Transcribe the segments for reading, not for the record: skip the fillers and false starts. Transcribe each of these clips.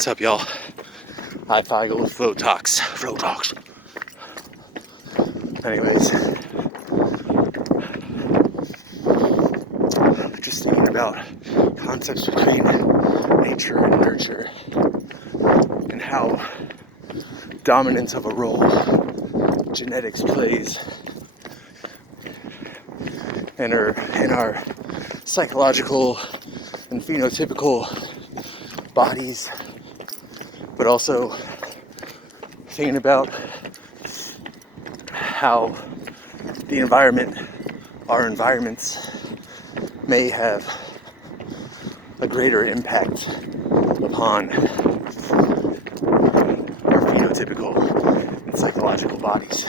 What's up, y'all? Ifeigle with FLOWTOX. FLOWTOX. Anyways, just thinking about concepts between nature and nurture and how dominant of a role genetics plays in our psychological and phenotypical bodies, but also thinking about how the environment, our environments, may have a greater impact upon our phenotypical and psychological bodies.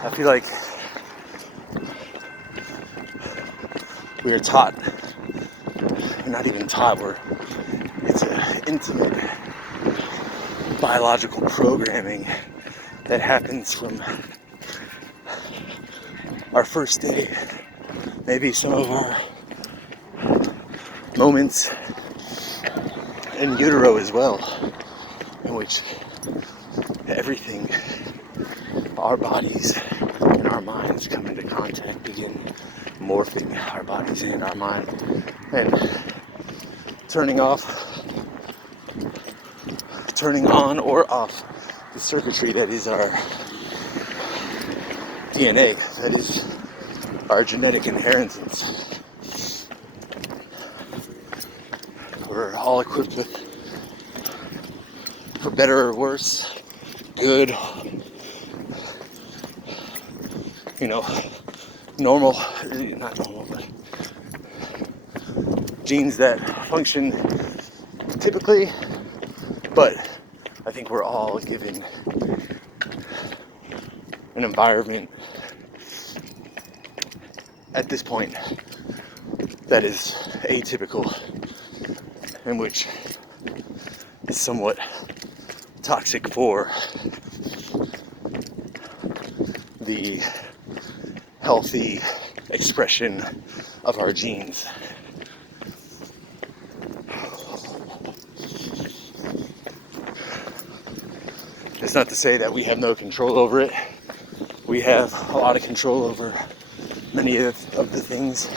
I feel like we are taught, not even taught, it's an intimate biological programming that happens from our first day, maybe some of our moments in utero as well, in which everything, our bodies and our minds come into contact, begin morphing our bodies and our mind, and turning on or off the circuitry that is our DNA, that is our genetic inheritance. We're all equipped with, for better or worse, good, not normal, but genes that function typically, but I think we're all given an environment at this point that is atypical, in which is somewhat toxic for the healthy expression of our genes. It's not to say that we have no control over it. We have a lot of control over many of the things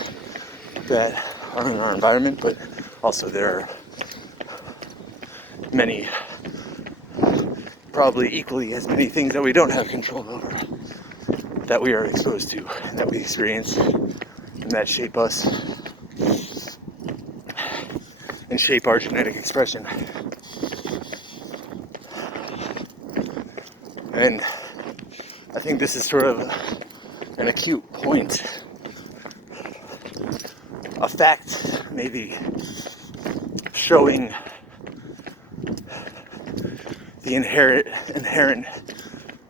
that are in our environment, but also there are many, probably equally as many things that we don't have control over, that we are exposed to, and that we experience, and that shape us and shape our genetic expression. And I think this is sort of an acute point, a fact maybe showing the inherent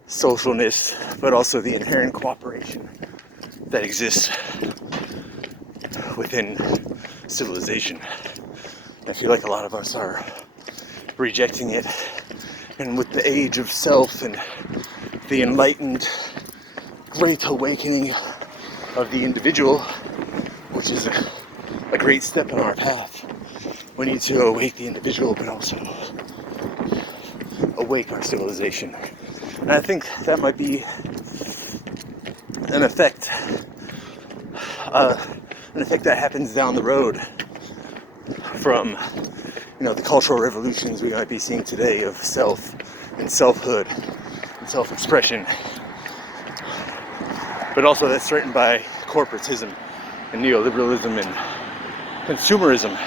socialness, but also the inherent cooperation that exists within civilization. I feel like a lot of us are rejecting it, and with the age of self and the enlightened great awakening of the individual, which is a great step on our path, we need to awake the individual, but also awake our civilization. And I think that might be an effect that happens down the road from, the cultural revolutions we might be seeing today of self and selfhood and self-expression, but also that's threatened by corporatism and neoliberalism and consumerism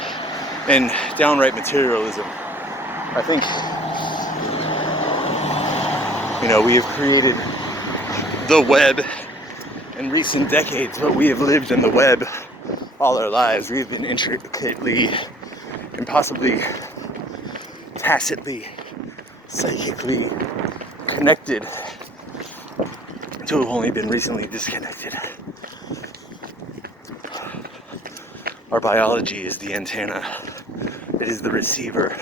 and downright materialism. I think we have created the web in recent decades, but we have lived in the web all our lives. We have been intricately and possibly tacitly, psychically connected to have only been recently disconnected. Our biology is the antenna. It is the receiver.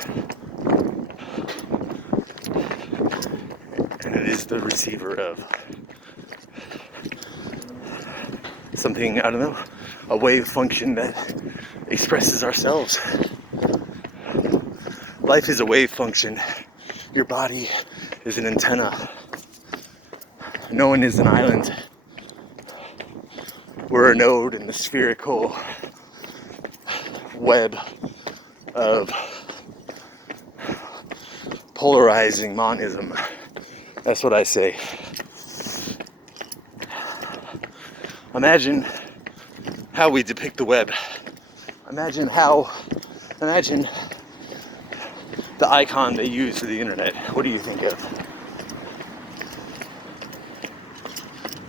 just the receiver of something, I don't know, a wave function that expresses ourselves. Life is a wave function. Your body is an antenna. No one is an island. We're a node in the spherical web of polarizing monism. That's what I say. Imagine how we depict the web. Imagine the icon they use for the internet. What do you think of?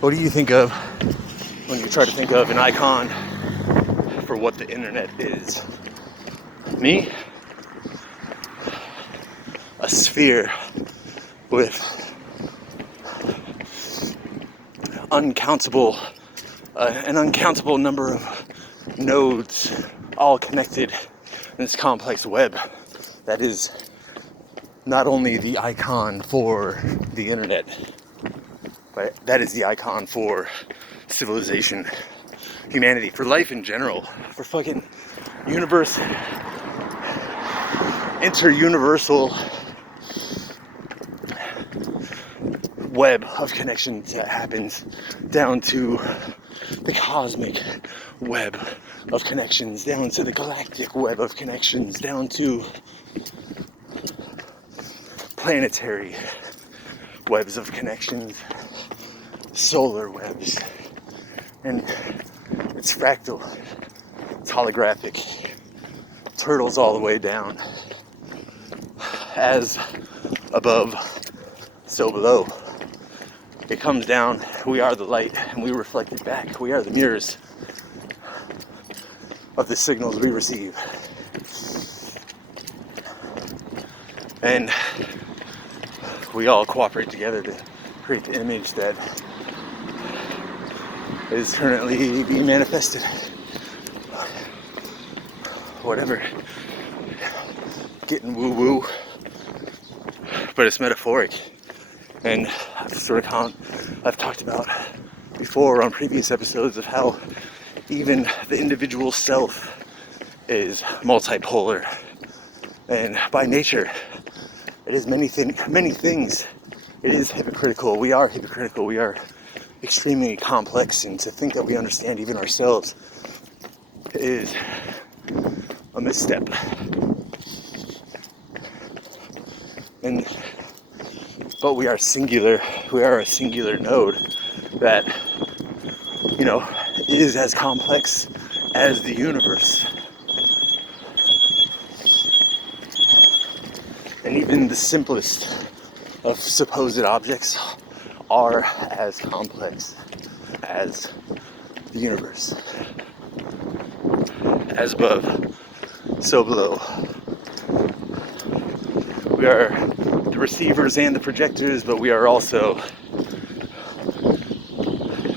What do you think of when you try to think of an icon for what the internet is? Me? A sphere with an uncountable number of nodes all connected in this complex web that is not only the icon for the internet, but that is the icon for civilization, humanity, for life in general, for fucking inter-universal web of connections that happens down to the cosmic web of connections, down to the galactic web of connections, down to planetary webs of connections, solar webs, and it's fractal, it's holographic, turtles all the way down, as above, so below. It comes down, we are the light, and we reflect it back. We are the mirrors of the signals we receive. And we all cooperate together to create the image that is currently being manifested. Whatever. Getting woo-woo. But it's metaphoric. And I've talked about before on previous episodes of how even the individual self is multipolar. And by nature, it is many things. It is hypocritical. We are hypocritical. We are extremely complex. And to think that we understand even ourselves is a misstep. But we are singular. We are a singular node that, is as complex as the universe. And even the simplest of supposed objects are as complex as the universe. As above, so below. We are the receivers and the projectors, but we are also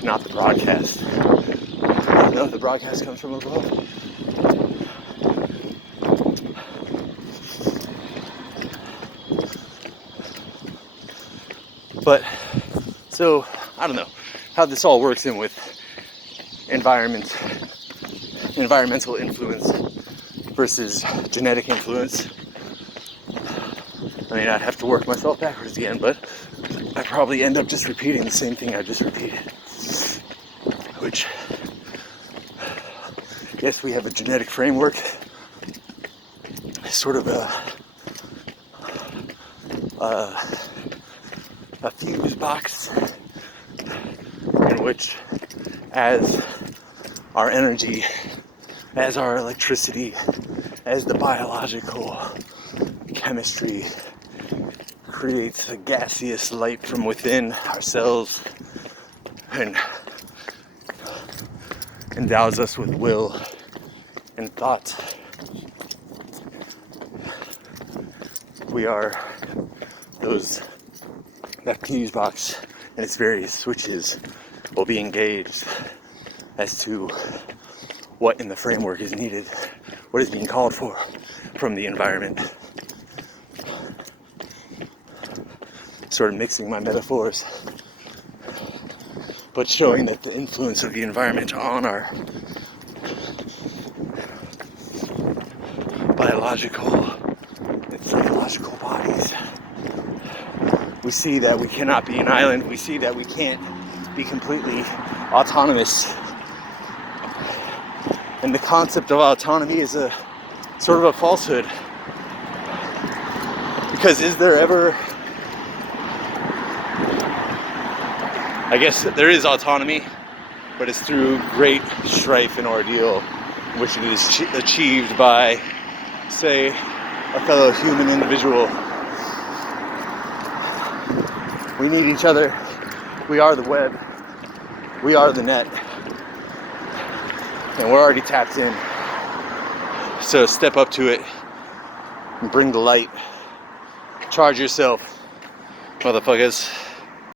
not the broadcast. I don't know if the broadcast comes from above. But, so, I don't know how this all works in with environmental influence versus genetic influence. I mean, I'd have to work myself backwards again, but I probably end up just repeating the same thing I just repeated. Which, yes, we have a genetic framework, sort of a fuse box in which, as our energy, as our electricity, as the biological chemistry creates a gaseous light from within ourselves and endows us with will and thought. We are that fuse box and its various switches will be engaged as to what in the framework is needed, what is being called for from the environment. sort of mixing my metaphors, but showing that the influence of the environment on our biological and psychological bodies. We see that we cannot be an island. We see that we can't be completely autonomous. And the concept of autonomy is a sort of a falsehood. Because is there ever... I guess there is autonomy, but it's through great strife and ordeal, which it is achieved by, say, a fellow human individual. We need each other. We are the web. We are the net. And we're already tapped in. So step up to it and bring the light. Charge yourself, motherfuckers.